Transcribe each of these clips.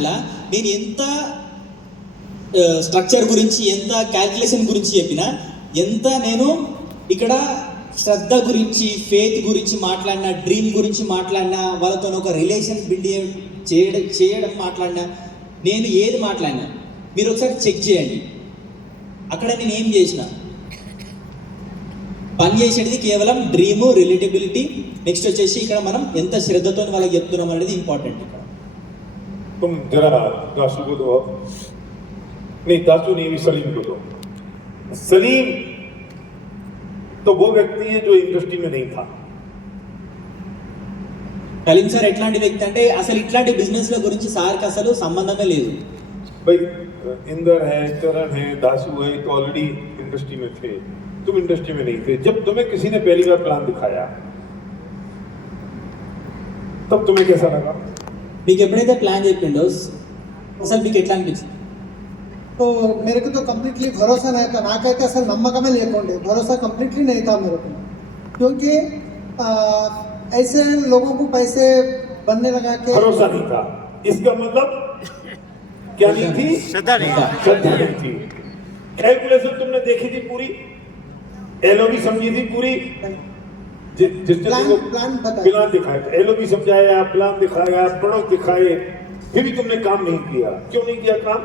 ప్లాన్లా నేను ఎంత స్ట్రక్చర్ గురించి, ఎంత క్యాల్కులేషన్ గురించి చెప్పినా, ఎంత నేను ఇక్కడ శ్రద్ధ గురించి, ఫేత్ గురించి మాట్లాడినా, డ్రీమ్ గురించి మాట్లాడినా, వాళ్ళతో ఒక రిలేషన్ బిల్డ్ చేయడం మాట్లాడినా, నేను ఏది మాట్లాడినా మీరు ఒకసారి చెక్ చేయండి. అక్కడ నేను ఏం చేసిన, పని చేసేది కేవలం డ్రీము, రిలేటబిలిటీ, నెక్స్ట్ వచ్చేసి ఇక్కడ మనం ఎంత శ్రద్ధతో వాళ్ళకి చెప్తున్నాం అనేది ఇంపార్టెంట్. ఇక్కడ तुम जरा दासू को दो, नहीं दासू नहीं, सलीम को दो। सलीम तो वो व्यक्ति है जो इंडस्ट्री में नहीं था। సలీం సార్ ఎట్లాంటి వ్యక్తి అంటే అసలు ఇట్లాంటి బిజినెస్ల గురించి సార్కి అసలు సంబంధమే లేదు. भाई इंदर है, चरण है, दासू है, तो ऑलरेडी इंडस्ट्री में थे, तुम इंडस्ट्री में नहीं थे। जब तुम्हें किसी ने पहली बार प्लान दिखाया तब तुम्हें कैसा लगा? మీకు ఎప్పుడైతే ప్లాన్ చెప్పిండో అసలు మీకు ఎట్లా అనిపించింది? तो मेरे को तो कम्प्लीटली भरोसा नहीं था, नाकैते असल नम्मकमे लेकोंडे, भरोसा कम्प्लीटली नहीं था मेरे को, क्योंकि ऐसे लोगों को पैसे बनने लगा के भरोसा नहीं था। इसका मतलब क्या नहीं थी? श्रद्धा नहीं था। श्रद्धा नहीं थी। कैलकुलेशन तुमने देखी थी पूरी, एलओबी समझी थी पूरी, जिसने प्लान प्लान दिखाया, एलओबी समझाया, प्लान दिखाया, प्रोडक्ट दिखाए, फिर भी तुमने काम नहीं किया। क्यों नहीं किया काम?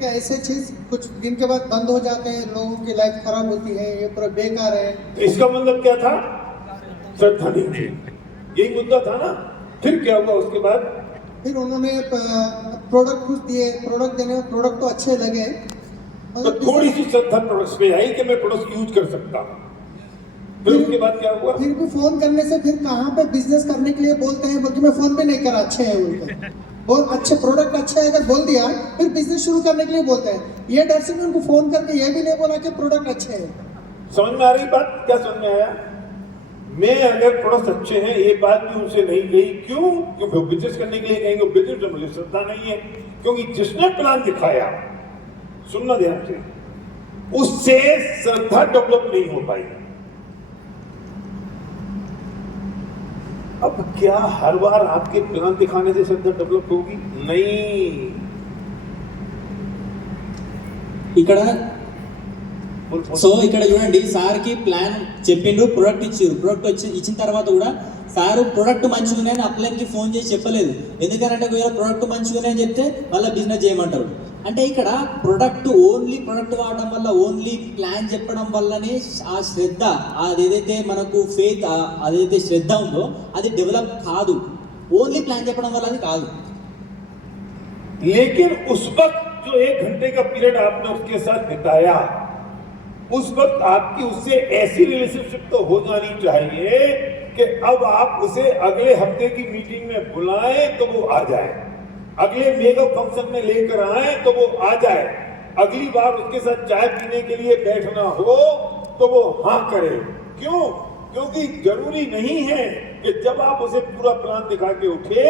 क्या ऐसे चीज कुछ दिन के बाद बंद हो जाते हैं, लोगों की लाइफ खराब होती है, ये पूरा बेकार है। तो इसका मतलब क्या था? श्रद्धा नहीं थी, यही मुद्दा था ना। फिर क्या हुआ उसके बाद? फिर उन्होंने प्रोडक्ट कुछ दिए, प्रोडक्ट देने में प्रोडक्ट तो अच्छे लगे, तो थोड़ी सी श्रद्धा प्रोडक्ट्स पे आई कि मैं प्रोडक्ट यूज कर सकता हूँ। फिर उसके बाद क्या हुआ? फिर भी फोन करने से फिर कहाँ पे बिजनेस करने के लिए बोलते हैं, बल्कि मैं फोन पे नहीं करा, अच्छे हैं बोलते हैं, बहुत अच्छे प्रोडक्ट अच्छा है अगर बोल दिया, फिर बिजनेस शुरू करने के लिए बोलते हैं। ये डर से मैं उनको फोन करके ये भी नहीं बोला कि प्रोडक्ट अच्छे हैं। समझ में आ रही बात? क्या समझ में आया? मैं अगर प्रोडक्ट अच्छे हैं ये बात भी उनसे नहीं गई। क्यों? क्योंकि वो बिजनेस करने के लिए कहेंगे, बिजनेस में मुझे श्रद्धा नहीं है। क्योंकि जिसने प्लान दिखाया, सुनना ध्यान से, उससे श्रद्धा डेवलप नहीं हो पाई। अब क्या हर बार आपके प्लान दिखाने से श्रद्धा डेवलप होगी? नहीं। ఇక్కడ సో ఇక్కడ చూడండి, సార్కి ప్లాన్ చెప్పిండ్రు, ప్రొడక్ట్ ఇచ్చారు, ప్రొడక్ట్ ఇచ్చిన తర్వాత కూడా సారు ప్రొడక్ట్ మంచిగానే అని అప్లైన్కి ఫోన్ చేసి చెప్పలేదు. ఎందుకంటే ఒకవేళ ప్రొడక్ట్ మంచిగానే అని చెప్తే మళ్ళీ బిజినెస్ చేయమంటారు. అంటే ఇక్కడ ప్రొడక్ట్ వాడడం వల్ల, ఓన్లీ ప్లాన్ చెప్పడం వల్లనే ఆ శ్రద్ధ, అదేదైతే మనకు ఫేత్, అదైతే శ్రద్ధ ఉందో అది డెవలప్ కాదు. ఓన్లీ ప్లాన్ చెప్పడం వల్ల అది కాదు. लेकिन उस वक्त जो 1 घंटे का पीरियड आपने उसके साथ बिताया, उस वक्त आपकी उससे ऐसी रिलेशनशिप तो हो जानी चाहिए कि अब आप उसे अगले हफ्ते की मीटिंग में बुलाएं तो वो आ जाए, अगले मेगा फंक्शन में लेकर आए तो वो आ जाए, अगली बार उसके साथ चाय पीने के लिए बैठना हो तो वो हाँ करे। क्यों? क्योंकि जरूरी नहीं है कि जब आप उसे पूरा प्लान दिखा के उठे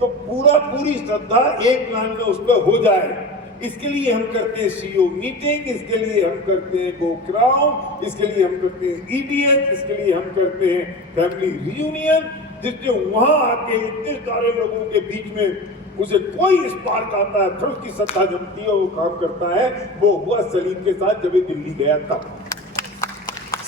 तो पूरी श्रद्धा एक प्लान में उस पर हो जाए। इसके लिए हम करते हैं सीईओ मीटिंग, इसके लिए हम करते हैं गो क्राउड, इसके लिए हम करते हैं ईडीएच, इसके लिए हम करते हैं फैमिली रियूनियन, जिससे वहां आके इतने सारे लोगों के बीच में उसे कोई स्पार्क आता है, फिर उसकी श्रद्धा जमती है, वो काम करता है। वो हुआ सलीम के साथ जब ये दिल्ली गया तब।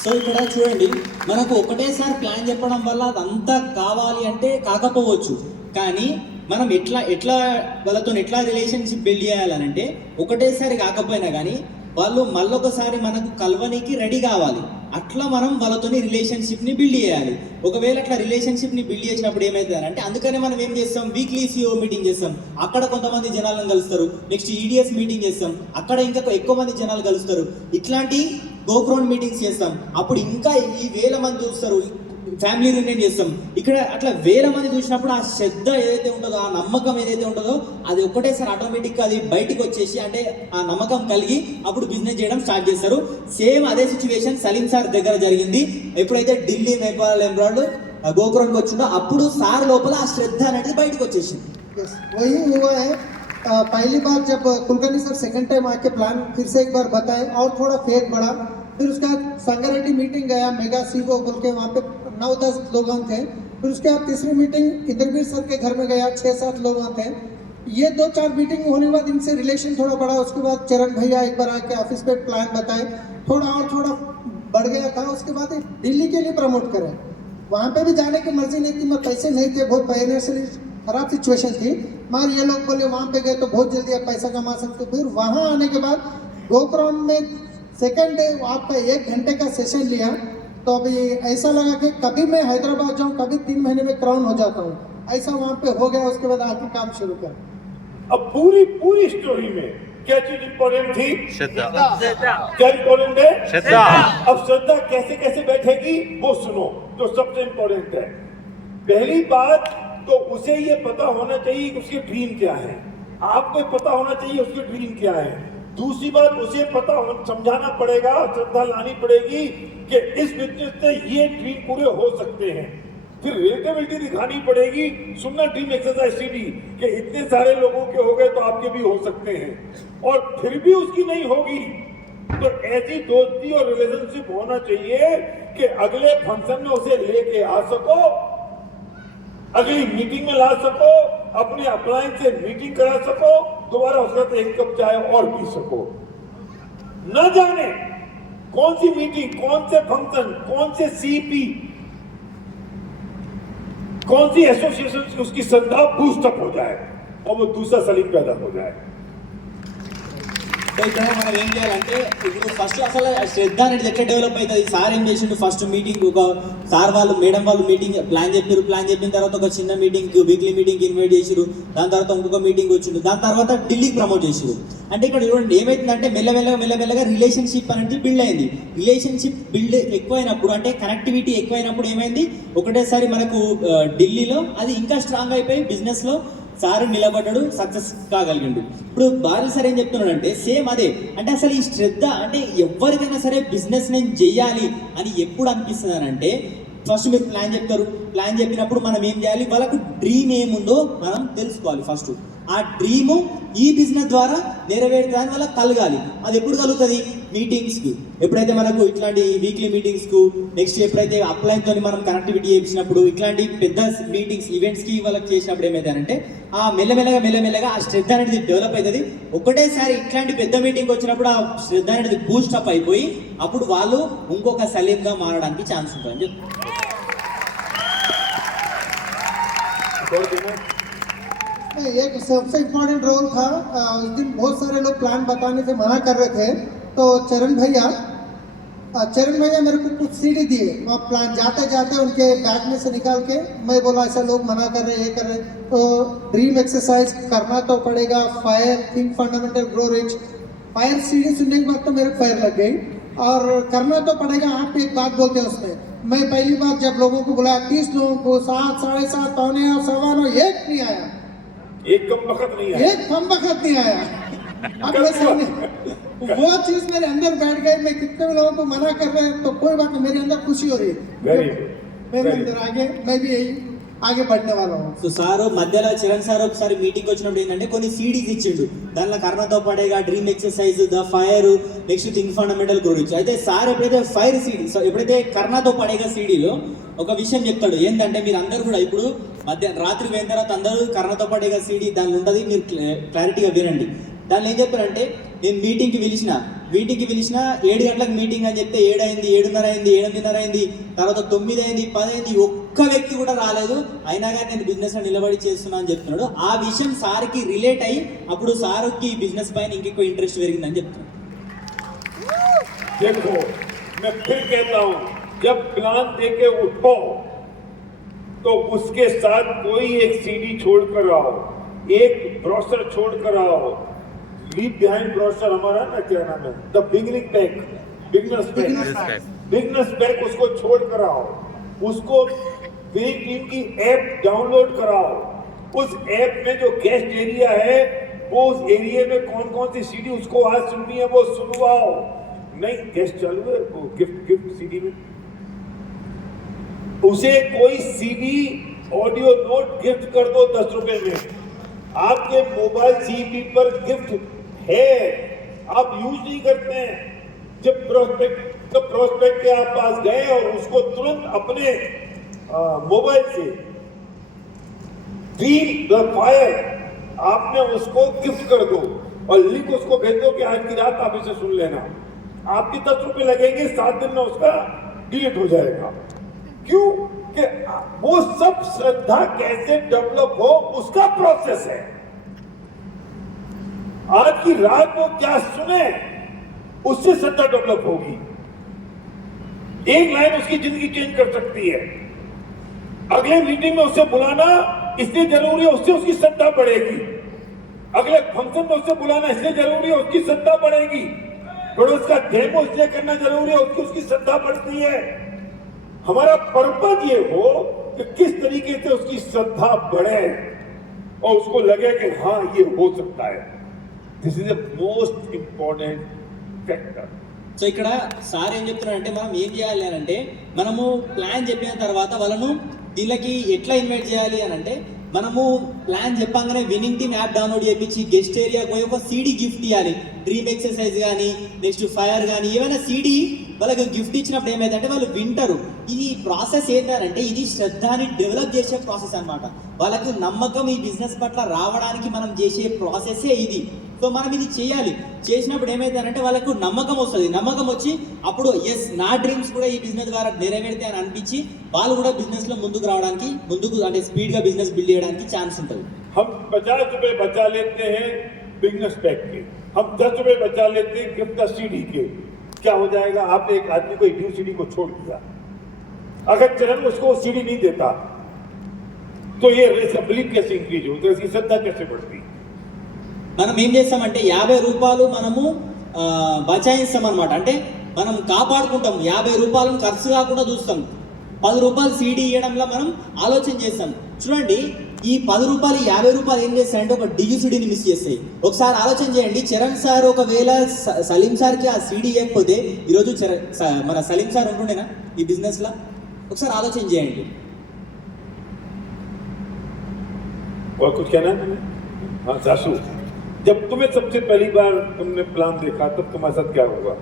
సో ఇక్కడ చూడండి, మనకు ఒకటేసారి ప్లాన్ చెప్పడం వల్ల అదంతా కావాలి అంటే కాకపోవచ్చు, కానీ మనం ఎట్లా వాళ్ళతో ఎట్లా రిలేషన్షిప్ బిల్డ్ చేయాలనంటే ఒకటేసారి కాకపోయినా కానీ వాళ్ళు మళ్ళొకసారి మనకు కలవనికి రెడీ కావాలి. అట్లా మనం వాళ్ళతోని రిలేషన్షిప్ని బిల్డ్ చేయాలి. ఒకవేళ అట్లా రిలేషన్షిప్ని బిల్డ్ చేసినప్పుడు ఏమవుతుంది అంటే, అందుకనే మనం ఏం చేస్తాం, వీక్లీ CEO మీటింగ్ చేస్తాం, అక్కడ కొంతమంది జనాలను కలుస్తారు. నెక్స్ట్ EDS మీటింగ్ చేస్తాం, అక్కడ ఇంకా ఎక్కువ మంది జనాలు కలుస్తారు. ఇట్లాంటి గోక్రౌండ్ మీటింగ్స్ చేస్తాం, అప్పుడు ఇంకా ఈ వేల మంది చూస్తారు. ఫ్యామిలీ రియూనియన్ చేస్తాం, ఇక్కడ అట్లా వేల మంది చూసినప్పుడు ఆ శ్రద్ధ ఏదైతే ఉంటుందో, ఆ నమ్మకం ఏదైతే ఉంటుందో అది ఒకటేసారి ఆటోమేటిక్గా అది బయటికి వచ్చేసి, అంటే ఆ నమ్మకం కలిగి అప్పుడు బిజినెస్ చేయడం స్టార్ట్ చేస్తారు. సేమ్ అదే సిచ్యువేషన్ సలీం సార్ దగ్గర జరిగింది. ఎప్పుడైతే ఢిల్లీ, నేపాల్, ఎంబ్రాయిడ్ గోకురంకి వచ్చిందో అప్పుడు సార్ లోపల ఆ శ్రద్ధ అనేది బయటకు వచ్చేసింది. वही हुआ है। पहली बार जब कुलकर्णी सर सेकंड टाइम आके प्लान फिर से एक बार बताए और थोड़ा फेथ बढ़ा। फिर उसके बाद संगारेड्डी मीटिंग गया, मेगा सीओ बोल के, वहाँ पे 9-10 लोग थे। फिर उसके बाद तीसरी मीटिंग इंद्रवीर सर के घर में गया, 6-7 लोग थे। ये 2-4 मीटिंग होने के बाद इनसे रिलेशन थोड़ा बढ़ा, उसके बाद चरण भैया एक बार आके ऑफिस पे प्लान बताए, थोड़ा बढ़ गया था। उसके बाद दिल्ली के लिए प्रमोट करें, वहाँ पे भी जाने की मर्जी नहीं थी, मैं पैसे नहीं थे, बहुत फाइनेंशियली खराब सिचुएशन थी, मगर ये लोग बोले वहाँ पे गए तो बहुत जल्दी आप पैसा कमा सकते हो। फिर वहाँ आने के बाद गोक्राउन में सेकंड डे आपका 1 घंटे का सेशन लिया, तो अभी ऐसा लगा कि कभी मैं हैदराबाद जाऊँ, कभी 3 महीने में क्राउन हो जाता हूँ, ऐसा वहाँ पे हो गया। उसके बाद आके काम शुरू कर। अब पूरी स्टोरी में क्या चीज इंपॉर्टेंट थी? श्रद्धा। क्या इंपॉर्टेंट है? श्रद्धा। अब श्रद्धा कैसे कैसे बैठेगी वो सुनो, जो सबसे इंपॉर्टेंट है। पहली बात तो उसे ये पता होना चाहिए कि उसके ड्रीम क्या है, आपको पता होना चाहिए उसके ड्रीम क्या है। दूसरी बात, उसे समझाना पड़ेगा, श्रद्धा लानी पड़ेगी कि इस बिजनेस से ये ड्रीम पूरे हो सकते हैं। फिर रिलेटेबिलिटी दिखानी पड़ेगी, सुनना ड्रीम एक्सरसाइज सीडी कि इतने सारे लोगों के हो गए तो आपके भी हो सकते हैं। और फिर भी उसकी नहीं होगी तो ऐसी दोस्ती और रिलेशनशिप होना चाहिए कि अगले फंक्शन में उसे लेके आ सको, अगली मीटिंग में ला सको, अपने अपलाइन से मीटिंग करा सको, दोबारा उसके साथ 1 कप चाय और पी सको। न जाने कौन सी मीटिंग, कौन से फंक्शन, कौन से सीपी, कौन सी एसोसिएशन उसकी श्रद्धा बूस्टअप हो जाए और वो दूसरा सलीम पैदा हो जाए। సో ఇక్కడ మనం ఏం చేయాలంటే ఇప్పుడు ఫస్ట్ అసలు శ్రద్ధ అనేది ఎట్లా డెవలప్ అవుతుంది. సార్ ఏం చేసిండు, ఫస్ట్ మీటింగ్ ఒక సార్ వాళ్ళు మేడం వాళ్ళు మీటింగ్ ప్లాన్ చెప్పిన తర్వాత ఒక చిన్న మీటింగ్, వీక్లీ మీటింగ్ ఇన్వైట్ చేసిరు. దాని తర్వాత ఇంకొక మీటింగ్ వచ్చిండు, దాని తర్వాత ఢిల్లీకి ప్రమోట్ చేసిరు. అంటే ఇక్కడ చూడండి ఏమైతుందంటే మెల్లమెల్లగా రిలేషన్షిప్ అనేది బిల్డ్ అయింది. రిలేషన్షిప్ బిల్డ్ ఎక్కువైనప్పుడు అంటే కనెక్టివిటీ ఎక్కువైనప్పుడు ఏమైంది, ఒకటేసారి మనకు ఢిల్లీలో అది ఇంకా స్ట్రాంగ్ అయిపోయి బిజినెస్లో సార్ నిలబడ్డాడు, సక్సెస్ కాగలిగిండు. ఇప్పుడు బాలు సార్ ఏం చెప్తున్నాడంటే సేమ్ అదే, అంటే అసలు ఈ శ్రద్ధ అంటే ఎవరికైనా సరే బిజినెస్ నేను చెయ్యాలి అని ఎప్పుడు అనిపిస్తుంది అని అంటే ఫస్ట్ మీరు ప్లాన్ చెప్తారు. ప్లాన్ చెప్పినప్పుడు మనం ఏం చేయాలి, వాళ్ళకు డ్రీమ్ ఏముందో మనం తెలుసుకోవాలి. ఫస్ట్ ఆ డ్రీము ఈ బిజినెస్ ద్వారా నెరవేర్చడానికి వాళ్ళకి కలగాలి. అది ఎప్పుడు కలుగుతుంది, మీటింగ్స్కి ఎప్పుడైతే మనకు ఇట్లాంటి వీక్లీ మీటింగ్స్కు, నెక్స్ట్ ఎప్పుడైతే అప్లైన్తో మనం కనెక్టివిటీ చేసినప్పుడు, ఇట్లాంటి పెద్ద మీటింగ్స్ ఈవెంట్స్కి వాళ్ళకి చేసినప్పుడు ఏమైందంటే ఆ మెల్లమెల్లగా ఆ శ్రద్ధ అనేది డెవలప్ అవుతుంది. ఒకటేసారి ఇట్లాంటి పెద్ద మీటింగ్ వచ్చినప్పుడు ఆ శ్రద్ధ అనేది బూస్టప్ అయిపోయి అప్పుడు వాళ్ళు ఇంకొక సలీంగా మారడానికి ఛాన్స్ ఉంటుంది అని చెప్తారు. एक सबसे इम्पोर्टेंट रोल था, उस दिन बहुत सारे लोग प्लान बताने से मना कर रहे थे, तो चरण भैया मेरे को कुछ सीडी दिए, मैं प्लान जाते उनके बैग में से निकाल के मैं बोला ऐसा लोग मना कर रहे, ये कर रहे, तो ड्रीम एक्सरसाइज करना तो पड़ेगा, fire, think fundamental, grow rich. Fire CD सुनने के बाद तो मेरे फायर लग गई, और करना तो पड़ेगा। आप एक बात बोलते हैं उसमें, मैं पहली बार जब लोगों को बुलाया 30 लोगों को, 7, 7:30, पौने 9, 9:15 एक नहीं आया, एक कम वक्त नहीं है, एक कम वक्त नहीं आया। अब मैं सामने वो चीज मेरे अंदर बैठ गई, मैं कितने लोगों को मना कर रहे हैं तो कोई बात नहीं, मेरे अंदर खुशी हो रही है, वेरी मेरे अंदर आगे मैं भी यही आगे बढ़ने वाला हूँ। సో సారు మధ్యలో చరణ్ సార్ ఒకసారి మీటింగ్ వచ్చినప్పుడు ఏంటంటే కొన్ని సీడీస్ ఇచ్చిండు, దానిలో కర్ణతో పడేగా, dream exercise, the fire, next think fundamental growth. అయితే సార్ ఎప్పుడైతే ఫైర్ సీడీ, ఎప్పుడైతే కర్ణతో పడేగా సీడీలో ఒక విషయం చెప్తాడు, ఏంటంటే మీరు అందరూ కూడా ఇప్పుడు రాత్రి పోయిన తర్వాత అందరూ కర్ణతో పడేగా సీడీ దానిలో ఉంటుంది, మీరు క్లారిటీగా వినండి. దానిలో ఏం చెప్పారంటే, నేను మీటింగ్కి పిలిచిన 7 గంటలకు మీటింగ్ అని చెప్తే 7 అయింది, 7:30 అయింది, 8:30 అయింది, తర్వాత 9 అయింది, 10 అయింది, ఒక్క వ్యక్తి కూడా రాలేదు, అయినా కానీ నేను బిజినెస్ లో నిలబడి చేస్తున్నా అని చెప్తున్నాడు. ఆ విషయం సార్కి రిలేట్ అయ్యి అప్పుడు సార్కి బిజినెస్ పైన ఇంకెక్కువ ఇంట్రెస్ట్ పెరిగిందని చెప్తున్నాడు. देखो मैं फिर कहता हूं, जब प्लान देके उठो तो उसके साथ कोई एक सीडी छोड़कर आओ, एक ब्रोशर छोड़कर आओ। लीव बिहाइंड ब्रोशर हमारा ना, क्या नाम है, the beginning pack, beginners pack, उसको छोड़ कर आओ। उसको विनिंग टीम की ऐप डाउनलोड कराओ। उस ऐप में जो गेस्ट एरिया है वो उस एरिया में कौन कौन सी सीडी उसको आज सुननी है वो सुनवाओ। नहीं गेस्ट चालू है वो गिफ्ट सीडी में उसे कोई सीडी ऑडियो नोट गिफ्ट कर दो 10 रुपए में। आपके मोबाइल सीपी पर गिफ्ट है, आप यूज नहीं करते हैं। जब प्रोस्पेक्ट के आप पास गए और उसको तुरंत अपने मोबाइल से ड्रीम द फायर आपने उसको गिफ्ट कर दो और लिंक उसको भेज दो कि आज की रात आप इसे सुन लेना। आपके 10 रुपए लगेंगे, 7 दिन में उसका डिलीट हो जाएगा। क्यों? कि वो सब श्रद्धा कैसे डेवलप हो उसका प्रोसेस है। आज की रात वो क्या सुने उससे श्रद्धा डेवलप होगी। एक लाइन उसकी जिंदगी चेंज कर सकती है। अगले मीटिंग में उसे बुलाना इसलिए जरूरी है, उससे उसकी श्रद्धा बढ़ेगी। अगले फंक्शन में उसे बुलाना इसलिए जरूरी है, उसकी श्रद्धा बढ़ेगी। पड़ोस का डेमो इसलिए करना जरूरी है, उसकी श्रद्धा बढ़ती है। हमारा पर्पज ये हो कि किस तरीके से उसकी श्रद्धा बढ़े और उसको लगे कि हाँ ये हो सकता है। This is the most important factor. So ఇక్కడ సార్ ఏం చెప్తున్నారంటే మనం ఏం చేయాలి అని అంటే మనము ప్లాన్ చెప్పిన తర్వాత వాళ్ళను దీనికి ఎట్లా ఇన్వైట్ చేయాలి అని అంటే మనము ప్లాన్ చెప్పంగానే విన్నింగ్ టీమ్ యాప్ డౌన్లోడ్ చేయించి గెస్ట్ ఏరియా పోయి ఒక సీడీ గిఫ్ట్ ఇవ్వాలి. డ్రీమ్ ఎక్సర్సైజ్ కానీ నెక్స్ట్ ఫైర్ కానీ ఏమైనా సీడీ వాళ్ళకి గిఫ్ట్ ఇచ్చినప్పుడు ఏమైందంటే వాళ్ళు వింటారు. ఇది ప్రాసెస్ ఏంటంటే ఇది శ్రద్ధని డెవలప్ చేసే ప్రాసెస్ అన్నమాట. వాళ్ళకి నమ్మకం ఈ బిజినెస్ పట్ల రావడానికి మనం చేసే ప్రాసెసే ఇది. సో మనం ఇది చేయాలి. చేసినప్పుడు ఏమైందంటే వాళ్ళకు నమ్మకం వస్తుంది. నమ్మకం వచ్చి అప్పుడు ఎస్ నా డ్రీమ్స్ కూడా ఈ బిజినెస్ ద్వారా నెరవేరితే అని అనిపించి వాళ్ళు కూడా బిజినెస్ లో ముందుకు రావడానికి ముందుకు అంటే స్పీడ్ గా బిజినెస్ బిల్డ్ చేయడానికి ఛాన్స్ ఉంటుంది. हम 50 रुपए बचा लेते हैं बिजनेस पैक के, हम 10 रुपए बचा लेते हैं गिफ्ट का सीडी के। क्या हो जाएगा? आपने एक आदमी को ड्यू सीडी को छोड़ दिया, अगर चरण उसको सीडी नहीं देता तो ये बिलीफ कैसे इंक्रीज होती है, इसकी श्रद्धा कैसे बढ़ती? మనం ఏం చేస్తామంటే 50 రూపాయలు మనము బచాయిస్తాం అనమాట. అంటే మనం కాపాడుకుంటాం. 50 రూపాయలను ఖర్చు కాకుండా చూస్తాం. 10 రూపాయలు సీడీ ఇవ్వడంలో మనం ఆలోచన చేస్తాం. చూడండి ఈ 10 రూపాయలు 50 రూపాయలు ఏం చేస్తాయంటే ఒక డిజిసిడీని మిస్ చేస్తాయి. ఒకసారి ఆలోచన చేయండి. చరణ్ సార్ ఒకవేళ సలీం సార్కి ఆ సీడీ ఇవ్వకపోతే ఈరోజు మన సలీం సార్ ఉంటుండేనా ఈ బిజినెస్లో? ఒకసారి ఆలోచన చేయండి. और कुछ कहना है तुम्हें? हाँ सासू, जब तुम्हें सबसे पहली बार तुमने प्लान देखा तब तुम्हारे साथ क्या हुआ?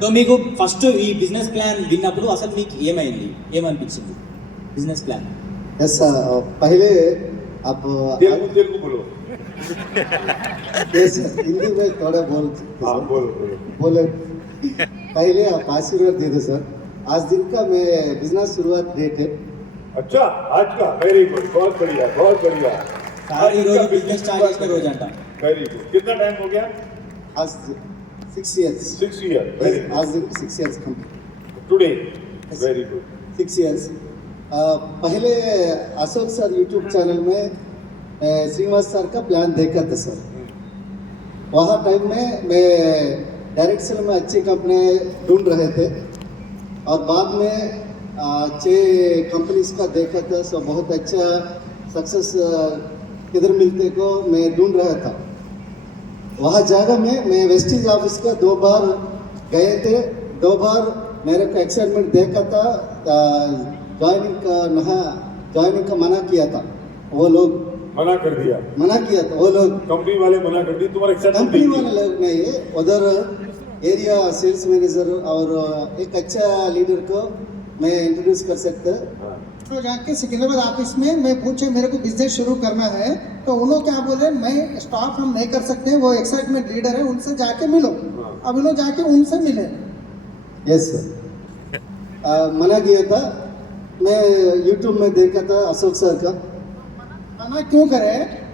సో మీకు ఫస్ట్ ఈ బిజినెస్ ప్లాన్ విన్నప్పుడు అసలు మీకు ఏమైంది, ఏమనిపించింది బిజినెస్ ప్లాన్? ऐसा पहले आप तेलुगु बोलो। yes, हिंदी में थोड़ा हाँ बोलो बोलो। बोले पहले आप आशीर्वाद दे दो सर। आज दिन का मैं बिजनेस शुरुआत डेट है। अच्छा आज का? वेरी गुड, बहुत बढ़िया बहुत बढ़िया। సార్ ఈ రోజు బిజినెస్ స్టార్ట్ చేసిన రోజు అంట. Very good. कितना टाइम हो गया? आज 6 years। 6 years। Very good. आज 6 years complete। Today very good. 6 years। पहले अशोक सर यूट्यूब चैनल में श्रीनिवास सर का प्लान देखा था सर। वहाँ टाइम में मैं डायरेक्शन में अच्छी कंपनी ढूंढ रहे थे और बाद में 6 कंपनीज का देखा था। सो बहुत अच्छा सक्सेस किधर मिलते को मैं ढूंढ रहा था। वहाँ जगह में मैं वेस्टिज ऑफिस का 2 बार गए थे। 2 बार मेरे को एक्साइटमेंट देखा था। ज्वाइनिंग का मना किया था वो लोग। मना कर दिया? मना किया था वो लोग, कंपनी वाले मना कर दिए। तुम्हारा एक्साइटमेंट कंपनी वाले लोग नहीं, उधर एरिया सेल्स मैनेजर और एक अच्छा लीडर को मैं इंट्रोड्यूस कर सकता। तो जाके सिकंदराबाद ऑफिस में मैं पूछे मेरे को बिजनेस शुरू करना है तो उन्होंने क्या बोले, मैं स्टाफ हम नहीं कर सकते, वो एक्साइटमेंट लीडर है उनसे जाके मिलो। अब उन्होंने जाके उनसे मिले। Yes sir. मना किया था। मैं यूट्यूब में देखा था अशोक सर का। मना क्यों करे?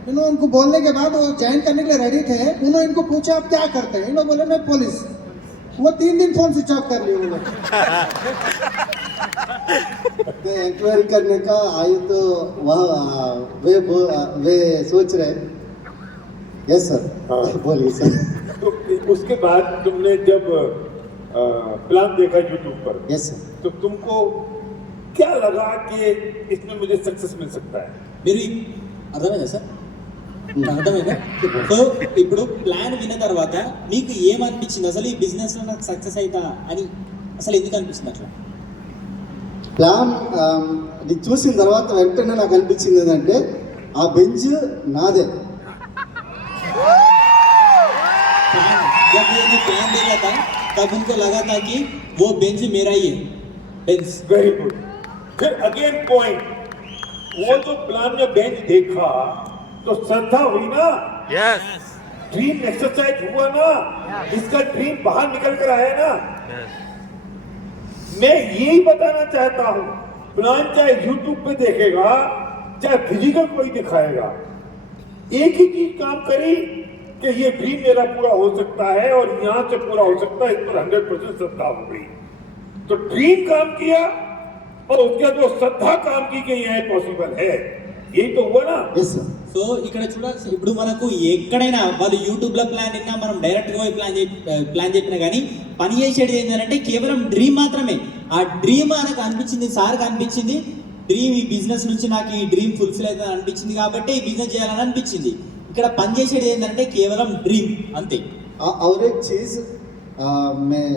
इन्होंने उनको बोलने के बाद वो ज्वाइन करने के लिए रेडी थे। उन्होंने इनको पूछा आप क्या करते हैं? इन्होंने बोले मैं पुलिस। वो 3 दिन फोन स्विच ऑफ कर लिए वो लोग। इंक्वायरी करने का आए तो वहाँ वे सोच रहे। Yes sir. बोलिए सर। तो उसके बाद तुमने जब प्लान देखा यूट्यूब पर, यस सर, तो तुमको क्या लगा कि इसमें मुझे सक्सेस मिल सकता है? మీరు అర్థమైందా సార్? అర్థమైందా? సో ఇప్పుడు ప్లాన్ విన్న తర్వాత మీకు ఏమనిపించింది? అసలు ఈ బిజినెస్ లో నాకు సక్సెస్ అవుతా అని అసలు ఎందుకు అనిపించింది అట్లా? ప్లాన్ ఇది చూసిన తర్వాత వెంటనే నాకు అనిపించింది ఏంటంటే ఆ బెంచ్ నాదే. जब ये प्लान देखा था तब उनको लगा था कि वो बेंच मेरा ही है, बेंच। Very good. फिर अगेन पॉइंट, वो जो प्लान में बेंच देखा तो श्रद्धा हुई ना, Yes. ड्रीम एक्सरसाइज हुआ ना, इसका ड्रीम बाहर निकल कर आया ना। Yes. मैं यही बताना चाहता हूं, प्लान चाहे यूट्यूब पे देखेगा चाहे फिजिकल कोई दिखाएगा, एक ही चीज काम करी कि ये ड्रीम मेरा पूरा हो सकता है और यहां से पूरा हो सकता है, इस पर 100% श्रद्धा हो गई। तो ड्रीम काम किया और उसके बाद वो श्रद्धा काम की कि यह पॉसिबल है, यही तो हुआ ना। ఎస్ సార్ సో ఇక్కడ చూడాల్సి ఇప్పుడు మనకు ఎక్కడైనా వాళ్ళు యూట్యూబ్ లో ప్లాన్ విన్నా మనం డైరెక్ట్ గా పోయి ప్లాన్ చెప్పినా కానీ పని చేసేది ఏంటంటే కేవలం డ్రీమ్ మాత్రమే. ఆ డ్రీమ్ మనకు అనిపించింది, సార్ అనిపించింది డ్రీమ్, ఈ బిజినెస్ నుంచి నాకు ఈ డ్రీమ్ ఫుల్ఫిల్ అవుతుంది అనిపించింది కాబట్టి ఈ బిజినెస్ చేయాలని అనిపించింది. ఇక్కడ పని చేసేది ఏంటంటే కేవలం డ్రీమ్ అంతే. और एक चीज़ मैं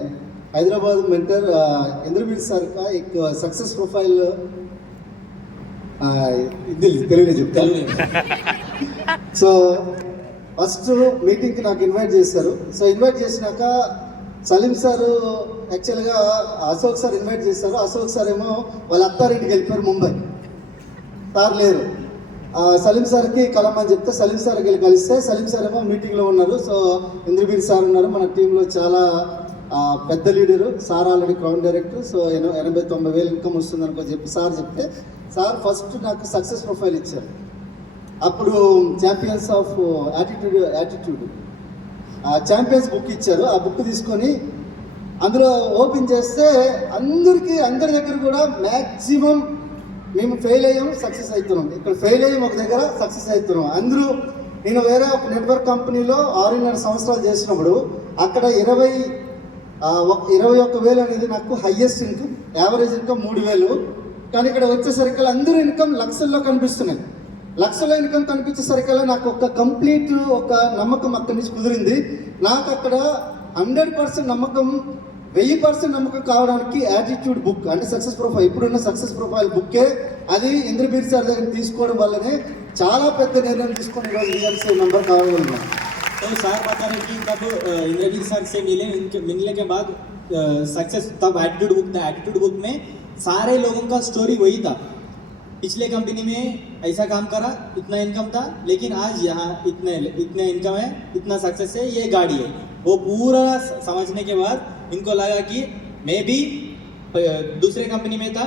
हैदराबाद मेंटर इंद्रवीर सर का एक सक्सेस प्रोफाइल తెలుగులో చెప్తాను. సో ఫస్ట్ మీటింగ్కి నాకు ఇన్వైట్ చేశారు. సో ఇన్వైట్ చేసినాక సలీం సార్ యాక్చువల్గా అశోక్ సార్ ఇన్వైట్ చేశారు. అశోక్ సార్ ఏమో వాళ్ళ అత్తారింటికి వెళ్ళిపోయారు ముంబై, సార్ లేరు. సలీం సార్కి కలమని చెప్తే సలీం సార్కి వెళ్ళి కలిస్తే సలీం సార్ ఏమో మీటింగ్లో ఉన్నారు. సో ఇంద్రవీర్ సార్ ఉన్నారు, మన టీంలో చాలా పెద్ద leader, sir already crown director. So 80-90 వేలు ఇన్కమ్ వస్తుంది అనుకో చెప్పి సార్ చెప్తే సార్ ఫస్ట్ నాకు సక్సెస్ ప్రొఫైల్ ఇచ్చారు. అప్పుడు champions of attitude champions book ఇచ్చారు. ఆ బుక్ తీసుకొని అందులో ఓపెన్ చేస్తే అందరి దగ్గర కూడా మ్యాక్సిమం మేము ఫెయిల్ అయ్యాం, సక్సెస్ అవుతున్నాం. ఇక్కడ ఫెయిల్ అయ్యాం ఒక దగ్గర, సక్సెస్ అవుతున్నాం అందరూ. నేను వేరే ఒక నెట్వర్క్ కంపెనీలో 6.5 సంవత్సరాలు చేసినప్పుడు అక్కడ 21,000 అనేది నాకు హైయెస్ట్ ఇన్కమ్, యావరేజ్ ఇన్కమ్ 3,000. కానీ ఇక్కడ వచ్చేసరికి అందరూ ఇన్కమ్ లక్షల్లో కనిపిస్తున్నాయి. లక్షల ఇన్కమ్ కనిపించేసరికల్లా నాకు ఒక కంప్లీట్ ఒక నమ్మకం అక్కడి నుంచి కుదిరింది. నాకు అక్కడ 100% నమ్మకం, 1000% నమ్మకం కావడానికి యాటిట్యూడ్ బుక్ అంటే సక్సెస్ ప్రొఫైల్, ఇప్పుడున్న సక్సెస్ ప్రొఫైల్ బుక్కే అది ఇంద్రబీర్ సార్ దగ్గర తీసుకోవడం వల్లనే చాలా పెద్ద నిర్ణయం తీసుకొని ఈరోజు రిజల్ట్స్ నెంబర్ కావాలన్నా. तो सर बता रहे कि तब इंद्रवीर सर से मिलने के बाद सक्सेस तब एटीट्यूड बुक था. एटीट्यूड बुक में सारे लोगों का स्टोरी वही था. पिछले कंपनी में ऐसा काम करा, इतना इनकम था, लेकिन आज यहाँ इतने इनकम है, इतना सक्सेस है, ये गाड़ी है. वो पूरा समझने के बाद इनको लगा कि मैं भी दूसरे कंपनी में था,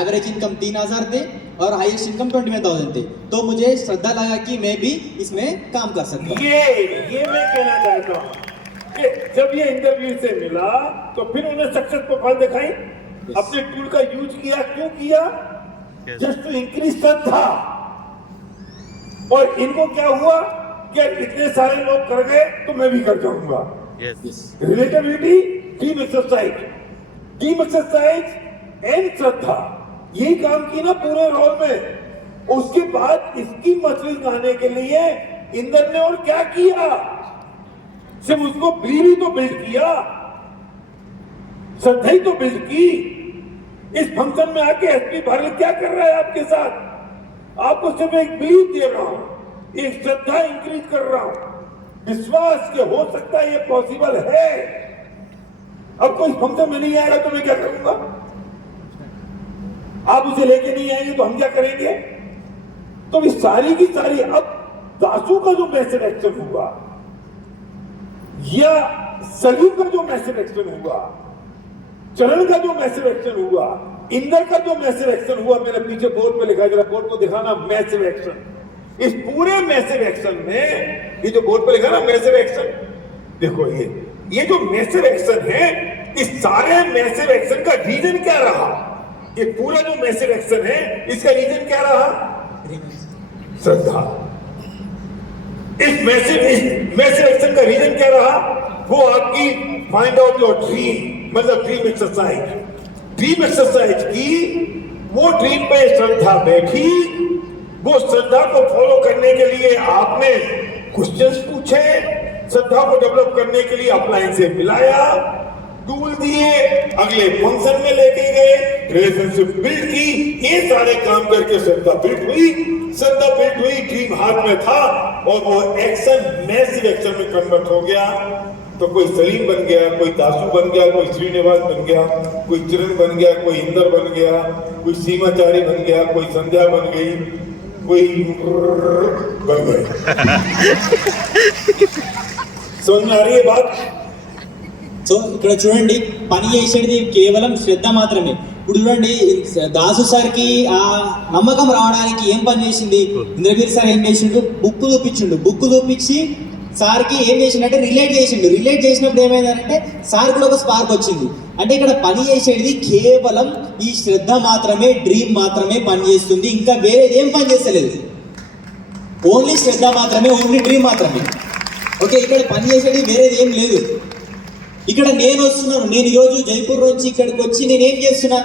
एवरेज इनकम 3,000 थे और हाईएस्ट इनकम 21,000 थे. तो मुझे श्रद्धा लगा कि मैं भी इसमें काम कर सकता हूँ. ये मैं कहना चाहता हूँ कि जब ये इंटरव्यू से मिला तो फिर उन्हें सक्सेस प्रोफाइल दिखाई, अपने टूल का यूज किया. क्यों किया? जस्ट टू इंक्रीज श्रद्धा. और इनको क्या हुआ कि इतने सारे लोग कर गए तो मैं भी कर जाऊंगा. Yes. Relatability, team exercise and श्रद्धा, यही काम की ना पूरे रोल में. उसके बाद इसकी मछली खाने के लिए इंदर ने और क्या किया? सिर्फ उसको बिलीव ही तो बिल्ड किया, श्रद्धा ही तो बिल्ड की. इस फंक्शन में आके एसपी भारत क्या कर रहा है आपके साथ? आपको सिर्फ एक बिलीव दे रहा हूं, एक श्रद्धा इंक्रीज कर रहा हूं, विश्वास के हो सकता है ये पॉसिबल है. अब कोई फंक्शन में नहीं आएगा तो मैं क्या करूंगा? आप उसे लेके नहीं आएंगे तो हम क्या करेंगे? तो ये सारी की सारी अब दासू का जो मैसेज एक्शन हुआ या सलीम का जो मैसेज एक्शन हुआ, चरण का जो मैसेज एक्शन हुआ, इंदर का जो मैसेज एक्शन हुआ, मेरे पीछे बोर्ड पे लिखा है, जरा बोर्ड को दिखाना, मैसेज एक्शन. इस पूरे मैसेज एक्शन में ये जो बोर्ड पे लिखा ना मैसेज एक्शन, देखो ये जो मैसेज एक्शन है, इस सारे मैसेज एक्शन का रीजन क्या रहा? ये पूरा जो मैसेज एक्शन है इसका रीजन क्या रहा? श्रद्धा. इस मैसेज एक्शन का रीजन क्या रहा? वो आपकी फाइंड आउट योर ड्रीम, मतलब ड्रीम एक्सरसाइज की. वो ड्रीम पे श्रद्धा बैठी, वो श्रद्धा को फॉलो करने के लिए आपने क्वेश्चंस पूछे, श्रद्धा को डेवलप करने के लिए अपलाइन से मिलाया, टूल दिए, अगले फंक्शन में लेके गए, रिलेशनशिप बिल्ड की. ये सारे काम करके श्रद्धा बिल्ड हुई, ड्रीम हाथ में था और वो एक्शन मैसिव एक्शन में कन्वर्ट हो गया. तो कोई सलीम बन गया, कोई दासू बन गया, कोई श्रीनिवास बन गया, कोई चिरण बन गया, कोई इंदर बन गया, कोई सीमाचारी बन गया, कोई संध्या बन गई, कोई बन गए। समझ में आ रही है बात? సో ఇక్కడ చూడండి పని చేసేది కేవలం శ్రద్ధ మాత్రమే. ఇప్పుడు చూడండి దాసు సార్కి ఆ నమ్మకం రావడానికి ఏం పని చేసింది, ఇంద్రవీర్ సార్ ఏం చేసిండు, బుక్ చూపించి సార్కి ఏం చేసిండంటే రిలేట్ చేసినప్పుడు ఏమైందంటే సార్ కూడా ఒక స్పార్క్ వచ్చింది. అంటే ఇక్కడ పని చేసేది కేవలం ఈ శ్రద్ధ మాత్రమే, డ్రీమ్ మాత్రమే పని చేస్తుంది, ఇంకా వేరేది ఏం పని చేస్తలేదు. ఓన్లీ శ్రద్ధ మాత్రమే, ఓన్లీ డ్రీమ్ మాత్రమే. ఓకే, ఇక్కడ పని చేసేది వేరేది ఏం లేదు. ఇక్కడ నేను వస్తున్నాను, నేను ఈరోజు జైపూర్ నుంచి ఇక్కడికి వచ్చి నేను ఏం చేస్తున్నా,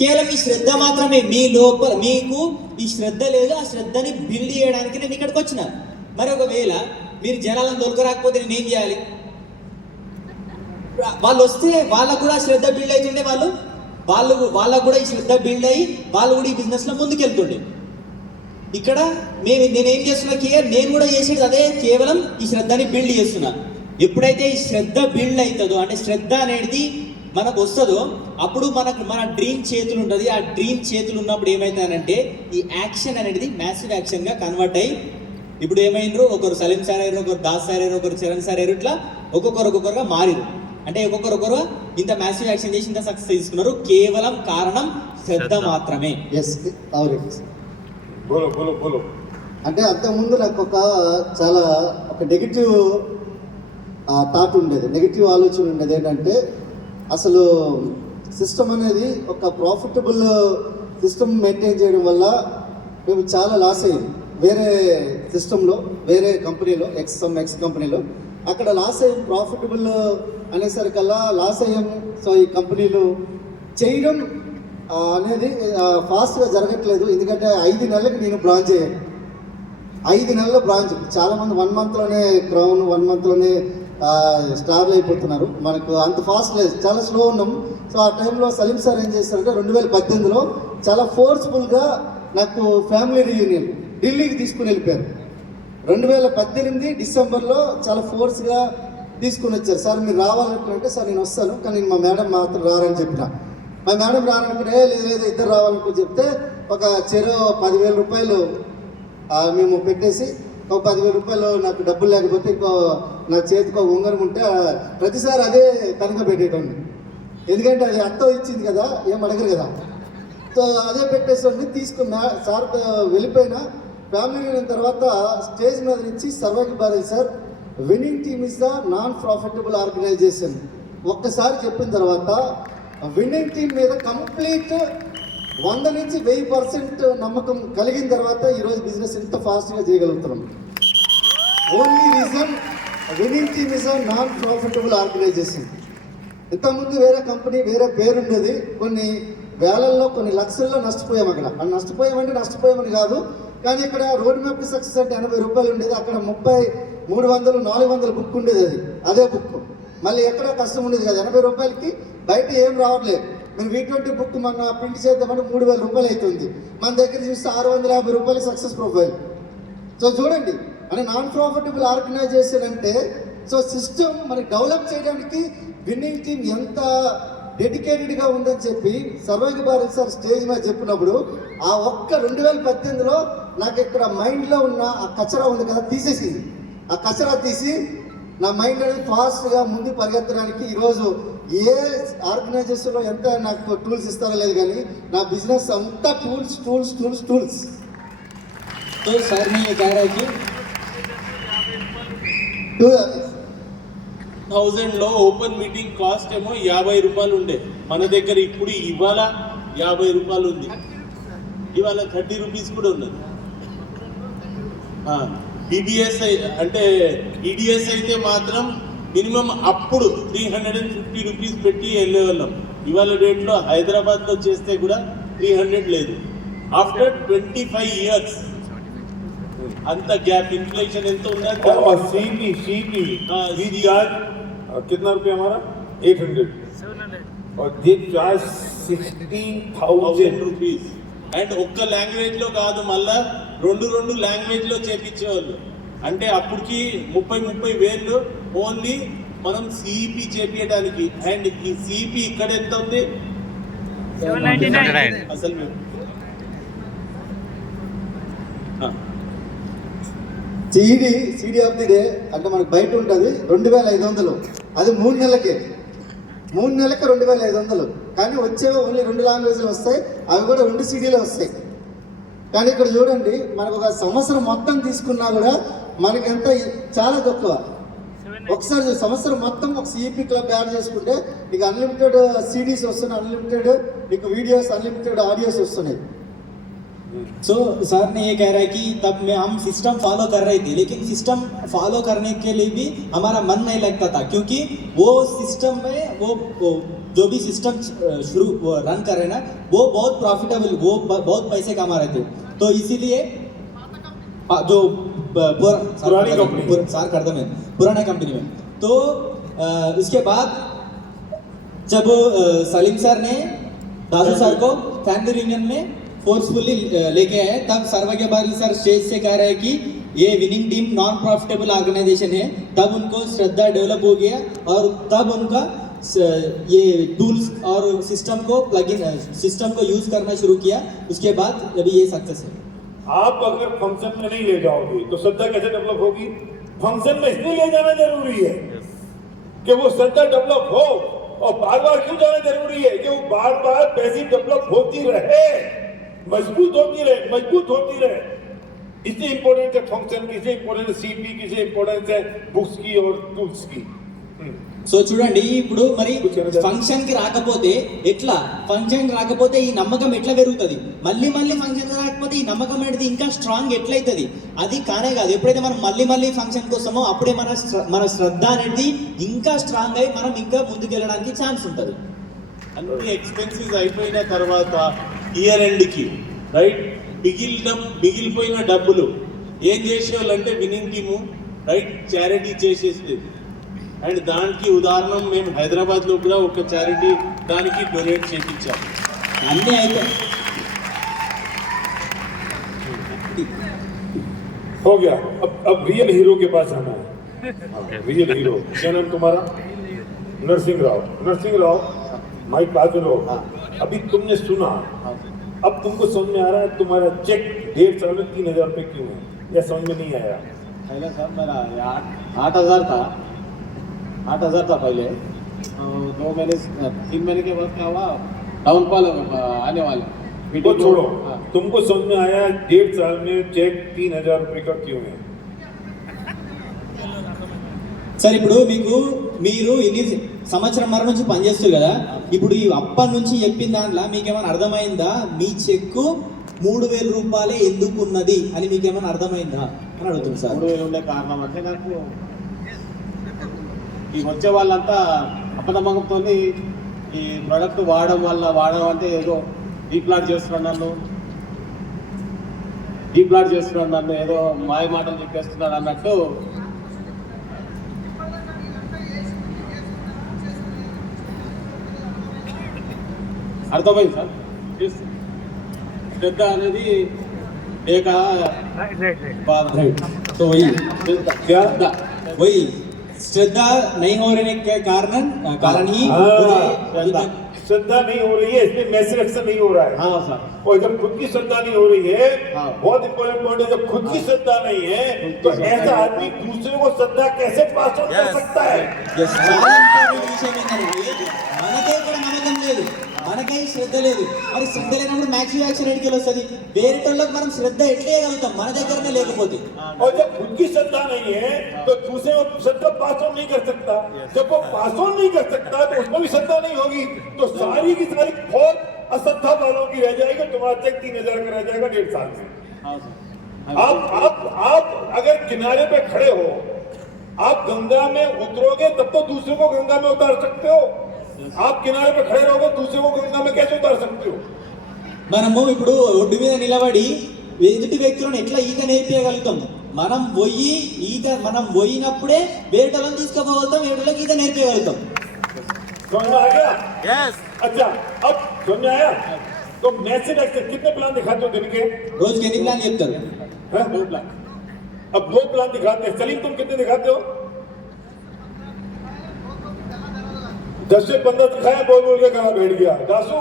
కేవలం ఈ శ్రద్ధ మాత్రమే. మీ లోపల మీకు ఈ శ్రద్ధ లేదు, ఆ శ్రద్ధని బిల్డ్ చేయడానికి నేను ఇక్కడికి వచ్చిన. మరి ఒకవేళ మీరు జనాలను దొరకరాకపోతే నేను ఏం చేయాలి? వాళ్ళు వస్తే వాళ్ళకు కూడా శ్రద్ధ బిల్డ్ అవుతుండే, వాళ్ళకు కూడా ఈ శ్రద్ధ బిల్డ్ అయ్యి వాళ్ళు కూడా ఈ బిజినెస్లో ముందుకెళ్తుండే. ఇక్కడ నేనేం చేస్తున్నా, నేను కూడా చేసేది అదే, కేవలం ఈ శ్రద్ధని బిల్డ్ చేస్తున్నా. ఎప్పుడైతే ఈ శ్రద్ధ బిల్డ్ అవుతుందో, అంటే శ్రద్ధ అనేది మనకు వస్తుందో, అప్పుడు మన డ్రీమ్ చేతులు ఉంటుంది. ఆ డ్రీమ్ చేతులు ఉన్నప్పుడు ఏమవుతానంటే ఈ యాక్షన్ అనేది మ్యాసివ్ యాక్షన్గా కన్వర్ట్ అయ్యి, ఇప్పుడు ఏమైండ్రు, ఒకరు సలీం సార్ అయ్యారు, ఒకరు దాస్ సార్ అయ్యారు, ఒకరు చరణ్ సార్ అయ్యారు, ఇట్లా ఒక్కొక్కరుగా మారిరు. అంటే ఒక్కొక్కరు ఇంత మ్యాసివ్ యాక్షన్ చేసి ఇంత సక్సెస్ తీసుకున్నారు. కేవలం కారణం శ్రద్ధ మాత్రమే. ఎస్ అవును. बोलो అంటే అంతకుముందు నాకు ఒక నెగిటివ్ థాట్ ఉండేది, నెగిటివ్ ఆలోచన ఉండేది. ఏంటంటే అసలు సిస్టమ్ అనేది ఒక ప్రాఫిటబుల్ సిస్టమ్ మెయింటైన్ చేయడం వల్ల మేము చాలా లాస్ అయ్యాం. వేరే సిస్టంలో, వేరే కంపెనీలో, ఎక్స్ కంపెనీలో అక్కడ లాస్ అయ్యాం. ప్రాఫిటబుల్ అనేసరికల్లా లాస్ అయ్యాము. సో ఈ కంపెనీలు చేయడం అనేది ఫాస్ట్గా జరగట్లేదు. ఎందుకంటే 5 నెలలకు నేను బ్రాంచ్ అయ్యాను. 5 నెలల బ్రాంచ్. చాలామంది 1 మంత్లోనే క్రౌన్, 1 మంత్లోనే స్టార్లు అయిపోతున్నారు. మనకు అంత ఫాస్ట్ లేదు, చాలా స్లో ఉన్నాం. సో ఆ టైంలో సలీం సార్ ఏం చేశారంటే 2018లో చాలా ఫోర్స్ఫుల్గా నాకు ఫ్యామిలీ రీయూనియన్ ఢిల్లీకి తీసుకుని వెళ్ళిపోయారు. 2018 డిసెంబర్లో చాలా ఫోర్స్గా తీసుకుని వచ్చారు. సార్ మీరు రావాలనుకుంటే, సార్ నేను వస్తాను కానీ మా మేడం మాత్రం రారని చెప్పిన. మా మేడం రావాలనుకుంటే లేదు ఇద్దరు రావాలనుకుని చెప్తే ఒక 10,000 రూపాయలు మేము పెట్టేసి, ఒక 10,000 రూపాయలు నాకు డబ్బులు లేకపోతే ఇంకో నా చేతికి ఒక ఉంగరం ఉంటే ప్రతిసారి అదే తనఖా పెట్టేటండి. ఎందుకంటే అది అత్త ఇచ్చింది కదా, ఏం అడగరు కదా. సో అదే పెట్టేసి తీసుకున్నా. సార్ వెళ్ళిపోయినా ఫ్యామిలీ అయిన తర్వాత స్టేజ్ మీద నుంచి survive Bharat sir, winning team is the non profitable organisation ఒక్కసారి చెప్పిన తర్వాత విన్నింగ్ టీమ్ మీద కంప్లీట్ 100 నుంచి 1000% నమ్మకం కలిగిన తర్వాత ఈరోజు బిజినెస్ ఇంత ఫాస్ట్గా చేయగలుగుతున్నాం. Only reason winning team is a non profitable organisation. ఇంతకుముందు వేరే కంపెనీ, వేరే పేరు ఉండేది. కొన్ని వేలల్లో, కొన్ని లక్షల్లో నష్టపోయాం. అక్కడ నష్టపోయామని కాదు, కానీ ఇక్కడ రోడ్ మ్యాప్ సక్సెస్ అంటే 80 రూపాయలు ఉండేది. అక్కడ 30, 300, 400 బుక్ ఉండేది. అదే బుక్ మళ్ళీ ఎక్కడ కష్టం ఉండేది కదా. 80 రూపాయలకి బయట ఏం రావట్లేదు. మేము V20 బుక్ మన ప్రింట్ చేద్దామని 3,000 రూపాయలు అవుతుంది. మన దగ్గర చూస్తే 650 రూపాయలు సక్సెస్ ప్రొఫైల్. సో చూడండి, అంటే నాన్ ప్రాఫిటబుల్ ఆర్గనైజేషన్ అంటే, సో సిస్టమ్ మనకి డెవలప్ చేయడానికి విన్నింగ్ టీమ్ ఎంత డెడికేటెడ్గా ఉందని చెప్పి సర్వైవ్ భారత్ సార్ స్టేజ్ మీద చెప్పినప్పుడు ఆ ఒక్క 2018లో నాకు ఇక్కడ మైండ్లో ఉన్న ఆ కచరా ఉంది కదా, తీసేసింది. ఆ కచరా తీసి నా మైండ్ అనేది ఫాస్ట్గా ముందు పరిగెత్తడానికి ఈరోజు ఏ ఆర్గనైజేషన్లో ఎంత నాకు టూల్స్ ఇస్తారో లేదు, కానీ నా బిజినెస్ అంతా టూల్స్. तो सर ने ये कह रहा है कि 2000లో ఓపెన్ మీటింగ్ కాస్ట్ ఏమో 50 రూపాయలు ఉండే మన దగ్గర. ఇప్పుడు ఇవాళ 50 రూపాయలు ఉంది. ఇవాళ 30 రూపీస్ కూడా ఉన్నది. ఈడిఎస్ అంటే ఈడిఎస్ అయితే మాత్రం మినిమం అప్పుడు 350 రూపీస్ పెట్టి వెళ్ళేవాళ్ళం. ఇవాళ డేట్లో హైదరాబాద్లో చేస్తే కూడా 300 లేదు. ఆఫ్టర్ 25 ఇయర్స్ अंत गैप इन्फ्लेशन ఎంత ఉన్నది. और सीपी चार्ज कितना रुपया हमारा 800 और ये चार्ज 16,000 రూపీస్. అండ్ ఒక్క లాంగ్వేజ్ లో కాదు, మళ్ళా రెండు లాంగ్వేజ్ లో చేపించేవాళ్ళు. అంటే అప్పటికి 30 వేలు ఓన్లీ మనం సిఈపి చేపించడానికి. అండ్ ఈ సిఈపి ఇక్కడ ఎంత ఉంది? 799. అసలు సిడి ఆఫ్ ది డే అంటే మనకు బయట ఉంటుంది 2500, అది 3 నెలలకే, 3 నెలలకి 2500. కానీ వచ్చేవి ఓన్లీ 2 లాంగ్వేజ్లు వస్తాయి, అవి కూడా 2 సీడీలే వస్తాయి. కానీ ఇక్కడ చూడండి, మనకు ఒక సంవత్సరం మొత్తం తీసుకున్నా కూడా మనకి ఎంత చాలా తక్కువ. ఒకసారి సంవత్సరం మొత్తం ఒక సిఈపి క్లబ్ యాడ్ చేసుకుంటే నీకు అన్లిమిటెడ్ సిడీస్ వస్తున్నాయి, అన్లిమిటెడ్ నీకు వీడియోస్, అన్లిమిటెడ్ ఆడియోస్ వస్తున్నాయి. सो सर ने ये कह रहा है कि तब में हम सिस्टम फॉलो कर रहे थे, लेकिन सिस्टम फॉलो करने के लिए भी हमारा मन नहीं लगता था, क्योंकि वो सिस्टम में वो जो भी सिस्टम शुरू रन कर रहे ना, वो बहुत प्रॉफिटेबल, वो बहुत पैसे कमा रहे थे. तो इसीलिए जो पुरानी कंपनी सार कर दे पुराना कंपनी में. तो उसके बाद जब सलीम सर ने दादू सर को फैमिली यूनियन में फोर्सफुली लेके आए, तब सर्वज्ञ सर स्टेज से कह रहे हैं कि ये winning team non profitable organisation है. तब उनको श्रद्धा डेवलप हो गया और तब उनका ये टूल्स और सिस्टम को प्लगइन सिस्टम को यूज करना शुरू किया. उसके बाद अभी ये सक्सेस है. आप अगर फंक्शन में नहीं ले जाओगे तो श्रद्धा कैसे डेवलप होगी? फंक्शन में इसलिए ले जाना जरूरी है कि वो श्रद्धा डेवलप हो, और बार बार क्यों जाना जरूरी है कि वो बार बार वैसी डेवलप होती रहे, मजबूत होती रहे. इससे इंपॉर्टेंट है फंक्शन, किसी इंपॉर्टेंट है सीपी, किसी इंपॉर्टेंट है बुक्स की और टूल्स की. సో చూడండి, ఇప్పుడు మరి ఫంక్షన్ కి రాకపోతే ఎట్లా, ఫంక్షన్ రాకపోతే ఈ నమ్మకం ఎట్లా పెరుగుతుంది, మళ్ళీ ఫంక్షన్ రాకపోతే ఈ నమ్మకం అనేది ఇంకా స్ట్రాంగ్ ఎట్లయితుంది? అది కానే కాదు. ఎప్పుడైతే మనం మళ్ళీ ఫంక్షన్ కోసమో అప్పుడే మన శ్రద్ధ అనేది ఇంకా స్ట్రాంగ్ అయి మనం ఇంకా ముందుకెళ్ళడానికి ఛాన్స్ ఉంటుంది. అన్ని ఎక్స్పెన్సెస్ అయిపోయిన తర్వాత ఇయర్ ఎండ్కి రైట్ మిగిలిపోయిన డబ్బులు ఏం చేసేవాళ్ళంటే విన్నింగ్ టీము రైట్ చారిటీ చేసేసేది. అండ్ దానికి ఉదాహరణ మేము హైదరాబాద్లో కూడా ఒక చారిటీ దానికి డొనేట్ చేయించాము. అన్నీ అయితే हो गया. अब रियल हीरो के पास आना है. रियल हीरो क्या नाम तुम्हारा? नरसिंह राव. माइक पास में रहो. अभी तुमने सुना, अब तुमको समझ में आ रहा है तुम्हारा चेक 1.5 साल में 3,000 रुपये क्यों है, या समझ में नहीं आया? पहले सर मेरा 8,000 था पहले. 2 महीने 3 महीने के बाद क्या हुआ, डाउनफॉल आने वाला. वो छोड़ो, तुमको समझ में आया 1.5 साल में चेक 3,000 रुपये का क्यों है? సార్ ఇప్పుడు మీరు ఇన్ని సంవత్సరంన్నర నుంచి పనిచేస్తారు కదా, ఇప్పుడు ఈ అప్పటి నుంచి చెప్పిన దాంట్లో మీకేమైనా అర్థమైందా? మీ చెక్కు 3,000 రూపాయలే ఎందుకు ఉన్నది అని మీకేమైనా అర్థమైందా అని అడుగుతుంది సార్. 3,000 ఉండే కారణం అంటే నాకు ఈ వచ్చే వాళ్ళంతా అపనమ్మకంతో ఈ ప్రోడక్ట్ వాడడం అంటే ఏదో డీప్లాట్ చేస్తున్నాను ఏదో మాయ మాటలు చెప్పేస్తున్నాడు అన్నట్టు. అర్థమైంది సార్. శ్రద్ధ అనేది లేక బాధ. तो वही क्या? वही श्रद्धा नहीं हो रहे के कारण ही मुझे श्रद्धा नहीं हो रही है, इसमें मैसेज एक्शन नहीं हो रहा है. हाँ सर. और जब खुद की श्रद्धा नहीं हो रही है, हाँ. बहुत इंपॉर्टेंट पॉइंट है, जब खुद की श्रद्धा नहीं है तो ऐसा आदमी दूसरे को श्रद्धा कैसे पास ऑन कर सकता है? చాలా ఇంపార్టెంట్ విషయం ఏంటంటే మనకే కూడా నమ్మకం లేదు, మనకే శ్రద్ధ లేదు. మరి శ్రద్ధ లేనప్పుడు మ్యాక్సిమం యాక్షన్ ఎడికి వస్తుంది. వేరేటోళ్ళకి మనం శ్రద్ధ ఎట్లా చేయగలుగుతాం మన దగ్గరనే లేకపోతే? और जब खुद की श्रद्धा नहीं है तो दूसरे को श्रद्धा पास ऑन नहीं कर सकता. जब वो पास ऑन नहीं कर सकता तो उसको भी श्रद्धा नहीं होगी, तो सारी की सारी बहुत अश्रद्धा वालों की रह जाएगी. तुम्हारा चेक 3,000 का रह जाएगा 1.5 साल में. हाँ सर. आप अगर किनारे पे खड़े हो, आप गंगा में उतरोगे तब तो दूसरे को गंगा में उतार सकते हो. आप किनारे पे खड़े रहोगे, दूसरे को गंगा में कैसे उतार सकते हो? మనము ఇప్పుడు ఒడ్డు మీద నిలబడి ఎదుటి వ్యక్తులను ఎట్లా ఈత నేర్పించగలుగుతాం? మనం పోయినప్పుడే వేరేటోళ్ళని తీసుకుపోగలుగుతాం, వేరేటోళ్ళకి ఈత నేర్పించగలుగుతాం. समझ में आ गया? यस. अच्छा, अब समझ में आया? तो मैसेज कितने प्लान दिखाते हो दिन के? రోజుకి ఎన్ని ప్లాన్ చెప్తారు? 2 प्लान. अब 2 प्लान दिखाते हैं. सलीम तुम कितने दिखाते हो? 10 से 15 दिखाया, बोल के कहा बैठ गया. दासू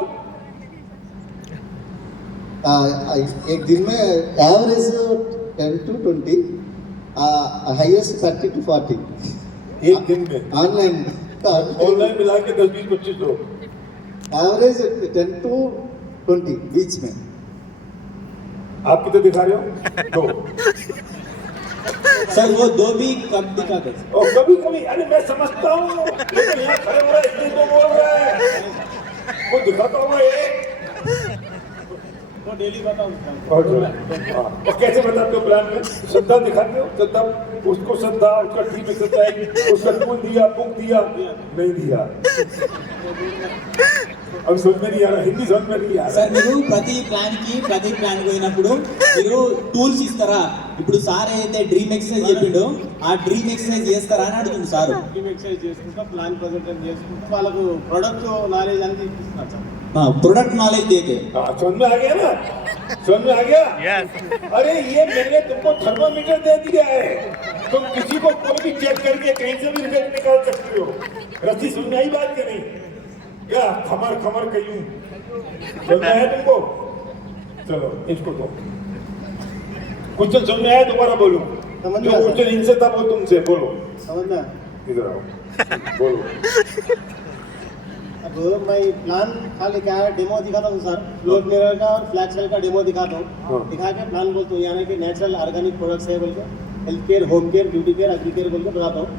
एक दिन में एवरेज 10 to 20, हाईएस्ट 30 to 40 एक दिन में ऑनलाइन ऑनलाइन मिला के 10-20-25 लोग। एवरेज 10 to 20 बीच में। आप कितने दिखा रहे हो? 2। सर वो 2 भी कब दिखाते हैं? और कभी कभी अरे मैं समझता हूँ लेकिन यहाँ खड़े हो रहा है इतने तो बोल रहा है वो दिखाता होगा एक तो डेली बताओ और कैसे बताते हो प्लान में? श्रद्धा दिखाते हो? श्रद्धा उसको श्रद्धा उसका ठीक में श्रद्धा है उसका फूल दिया बुक दिया नहीं दिया अब समझ में नहीं आ रहा हिंदी समझ में नहीं आ रहा సార్ మీరు ప్రతి ప్లాన్ పోయినప్పుడు మీరు టూల్స్ ఇస్తారా? ఇప్పుడు సార్ ఏదైతే డ్రీమ్ ఎక్సర్సైజ్ చెప్పిండో ఆ డ్రీమ్ ఎక్సర్సైజ్ చేస్తారా అని అడుగుతుంది సార్. టీమ్ ఎక్సర్సైజ్ చేసుకుంటా ప్లాన్ ప్రజెంటేషన్ చేసుకుంటూ వాళ్ళకు ప్రొడక్ట్ నాలెడ్జ్ అనేది ఇస్తున్నారు సార్. प्रोडक्ट नॉलेज देते हाँ, समझ में आ गया ना? समझ में आ गया? अरे ये मैंने तुमको थर्मामीटर दे दिया है तुम किसी को कोई भी चेक करके कहीं से भी रिजल्ट निकाल सकते हो। रस्सी समझ में आई बात के नहीं? क्या खमर खमर कहीं समझ में आया तुमको? चलो इसको दो क्वेश्चन समझ में आया? दोबारा बोलो समझ में जो आया, सर। क्वेश्चन इनसे था वो तुमसे बोलो समझ में आया? इधर आओ बोलो अब मैं प्लान खाली क्या है डेमो दिखाता हूँ सर, फ्लोट मिरर का और फ्लैट सेल का डेमो दिखाता हूँ। हाँ। दिखा के प्लान बोलता हूँ यानी कि नेचुरल ऑर्गेनिक प्रोडक्ट्स है बोल के, health care, home care, beauty care, agri care बोल के बताता हूँ।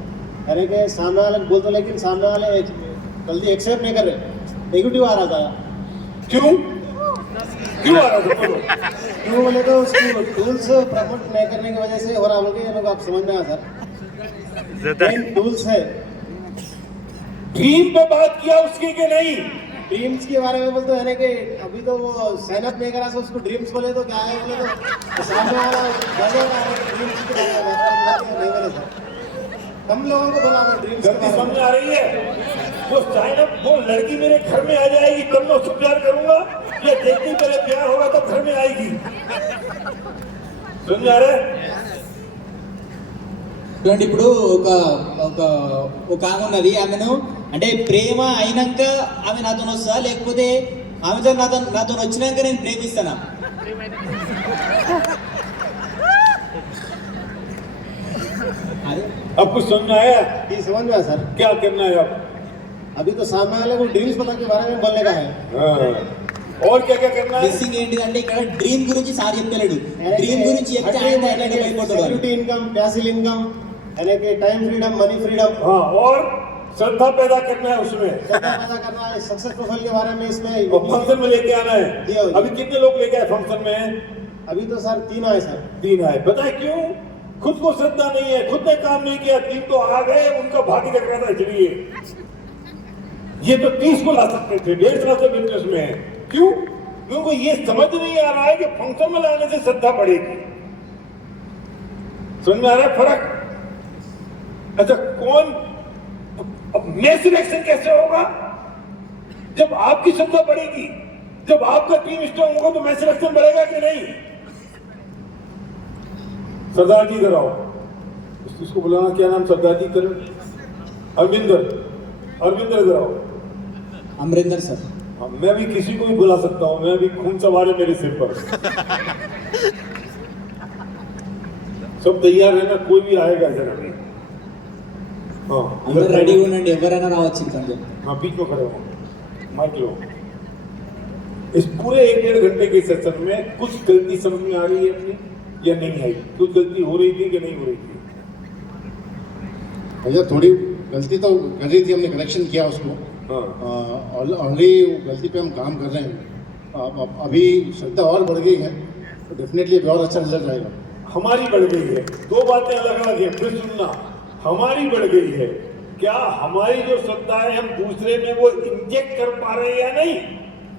यानी कि सामने वाले बोलते हो लेकिन सामने वाले जल्दी एक्सेप्ट नहीं कर रहे, नेगेटिव आ रहा था। क्यों क्यों आ रहा था बोलो क्यों बोले तो उसकी टूल्स प्रमोट नहीं करने की वजह से हो रहा बोल के ये लोग आप समझ में आया सर। मेन टूल्स है ड्रीम पे बात किया उसकी के नहीं? ड्रीम्स के बारे में बोलते हैं कि अभी तो वो साइन अप नहीं करा तो उसको ड्रीम्स बोले तो क्या है बोले तो सामने वाला बोलेगा ड्रीम्स के बारे में नहीं बोले सर। कम लोगों को बोला मैं ड्रीम्स के गलती बारे समझ में। में आ रही है? वो साइन अप वो लड़की मेरे घर में आ जाएगी तब मैं उसको प्यार करूंगा या देखते ही पहले प्यार होगा तब घर में आएगी? समझ में आ रहा है? చూడండి ఇప్పుడు ఒక ఆమె ఉన్నది, ఆమెను అంటే ప్రేమ అయినాక ఆమె నాతో వస్తా లేకపోతే ఆమెతో నాతో వచ్చినాక నేను ప్రేమిస్తానా? అదే अब कुछ समझ में आया? ये समझ में आया सर। क्या करना है अब? अभी तो सामने वाले को ड्रीम्स पता के बारे में बोलने का है। हाँ। और क्या क्या करना है? మిస్సింగ్ ఏంటిదంటే ఇక్కడ డ్రీమ్ గురించి సార్ చెప్తలేడు. డ్రీమ్ గురించి చెప్తే ఆయన డైరెక్ట్ అయిపోతాడు. सिक्योरिटी इनकम, पैसिव इनकम, यानी कि टाइम फ्रीडम, मनी फ्रीडम, हाँ और श्रद्धा पैदा करना है उसमें पैदा करना है। सक्सेस प्रोफाइल के बारे में इसमें और फंक्शन में लेके आना है। जी हाँ। अभी कितने लोग लेके आए फंक्शन में? अभी तो सर 3 आए सर। 3 आए। बताए क्यों? खुद को श्रद्धा नहीं है, खुद ने काम नहीं किया, 3 तो आ गए, उनका भाग्य लग रहा था चलिए ये तो 30 को ला सकते थे, 1.5 लाख से बिजनेस में है। क्यों? क्योंकि ये समझ नहीं आ रहा है कि फंक्शन में लाने से श्रद्धा बढ़ेगी। समझ में आ रहा है फर्क? अच्छा कौन मैं सिलेक्शन कैसे होगा? जब आपकी श्रद्धा बढ़ेगी, जब आपका टीम स्ट्रांग होगा तो मैं सिलेक्शन बढ़ेगा कि नहीं? सरदार जी इधर आओ, इसको बुलाना क्या नाम? सरदार जी कर अरविंदर इधर आओ। अमरिंदर सर हाँ, मैं भी किसी को भी बुला सकता हूँ, मैं भी खून सवार है मेरे सिर पर। सब तैयार है ना? कोई भी आएगा इधर अभी? हाँ అందరు రెడీగా ఉండండి, ఎవరైనా రావచ్చు ఇక్కడ. हाँ बीच में खड़े हो, माइक लो। इस पूरे 1.5 घंटे के सेशन में कुछ गलती समझ में आ रही है अपनी या नहीं आई? कुछ गलती हो रही थी कि नहीं हो रही थी? भैया थोड़ी गलती तो कर रही थी, हमने करेक्शन किया उसको। हाँ ऑलरेडी गलती पे हम काम कर रहे हैं। अभी श्रद्धा और बढ़ गई है तो डेफिनेटली अभी और अच्छा रिजल्ट आएगा। हमारी बढ़ गई है। 2 बातें अलग अलग है, फिर सुनना। हमारी बढ़ गई है, क्या हमारी जो श्रद्धा है हम दूसरे में वो इंजेक्ट कर पा रहे हैं या नहीं?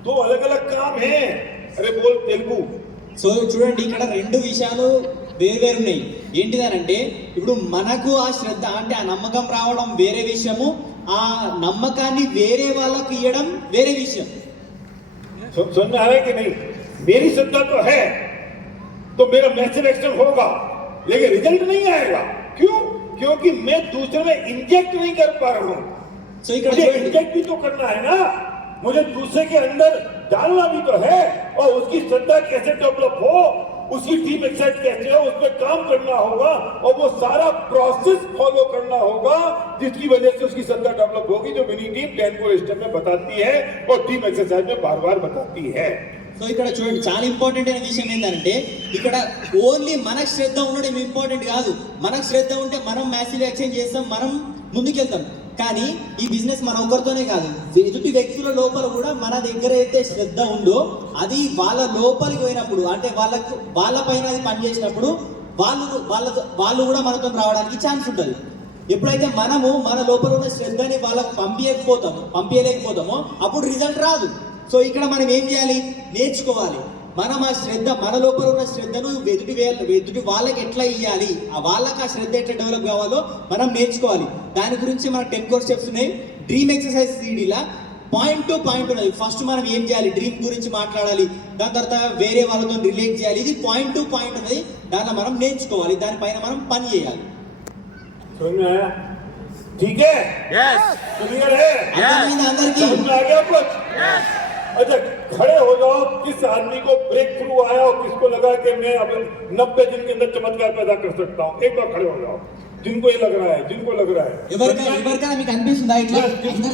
2 अलग अलग काम है। अरे बोल तेलुगु। సో చూడండి ఇక్కడ 2 విషయాలు వేరు ఉన్నాయి. ఏంటిదనంటే ఇప్పుడు మనకు ఆ శ్రద్ధ అంటే ఆ నమ్మకం రావడం వేరే విషయము, ఆ నమ్మకాన్ని వేరే వాళ్ళకి ఇవ్వడం వేరే విషయం. समझ में आ रहा है कि नहीं? मेरी श्रद्धा तो है तो मेरा मैसेज एक्शन होगा लेकिन रिजल्ट नहीं आएगा। क्यों? क्योंकि मैं दूसरे में इंजेक्ट नहीं कर पा रहा हूं। సో ఇక్కడ मुझे చూడండి, इंजेक्ट भी तो करना है ना। मुझे दूसरे के अंदर डालना भी तो है, और उसकी श्रद्धा कैसे डेवलप हो, उसकी टीम एक्साइट कैसे है, उस पर काम करना होगा और वो सारा प्रोसेस फॉलो करना होगा, जिसकी वजह से उसकी श्रद्धा डेवलप होगी, जो मिनी टीम 10 को स्टेप में बताती है और टीम एक्सरसाइज में बार बार बताती है। సో ఇక్కడ చూడండి చాలా ఇంపార్టెంట్ అయిన విషయం ఏంటంటే ఇక్కడ ఓన్లీ మనకు శ్రద్ధ ఉండడం ఇంపార్టెంట్ కాదు. మనకు శ్రద్ధ ఉంటే మనం మ్యాసివ్ ఎక్స్చేంజ్ చేస్తాం, మనం ముందుకెళ్తాం. కానీ ఈ బిజినెస్ మన ఒకరితోనే కాదు, ఎదుటి వ్యక్తుల లోపల కూడా మన దగ్గర అయితే శ్రద్ధ ఉందో అది వాళ్ళ లోపలికి పోయినప్పుడు, అంటే వాళ్ళ పైన అది పనిచేసినప్పుడు వాళ్ళు కూడా మనతో రావడానికి ఛాన్స్ ఉంటుంది. ఎప్పుడైతే మనము మన లోపల ఉన్న శ్రద్ధని వాళ్ళకి పంపించలేకపోతామో అప్పుడు రిజల్ట్ రాదు. సో ఇక్కడ మనం ఏం చేయాలి, నేర్చుకోవాలి. మనం ఆ శ్రద్ధ, మన లోపల ఉన్న శ్రద్ధను ఎదుటి వాళ్ళకి ఎట్లా ఇవ్వాలి, వాళ్ళకి ఆ శ్రద్ధ ఎట్లా డెవలప్ కావాలో మనం నేర్చుకోవాలి. దాని గురించి మనకు 10 కోర్ స్టెప్స్ ఉన్నాయి. డ్రీమ్ ఎక్సర్సైజ్ సిడీలా పాయింట్ టు పాయింట్ ఉన్నది. ఫస్ట్ మనం ఏం చేయాలి, డ్రీమ్ గురించి మాట్లాడాలి, దాని తర్వాత వేరే వాళ్ళతో రిలేట్ చేయాలి. ఇది పాయింట్ టు పాయింట్ ఉన్నది, దాంట్లో మనం నేర్చుకోవాలి, దానిపైన మనం పని చేయాలి. समझ में आया? ठीक है, यस क्लियर है, అర్థమైందా అందరికీ? समझ में आ गया कुछ? अच्छा, खड़े हो जाओ. किस आदमी को ब्रेक थ्रू आया और किसको लगा कि मैं अब 90 दिन के अंदर चमत्कार पैदा कर सकता हूँ? एक बार खड़े हो जाओ, जिनको ये लग रहा है, जिनको लग रहा है. ఎవరికైనా మీకు అనిపిస్తుందా ఇట్లా? Yes, जिनको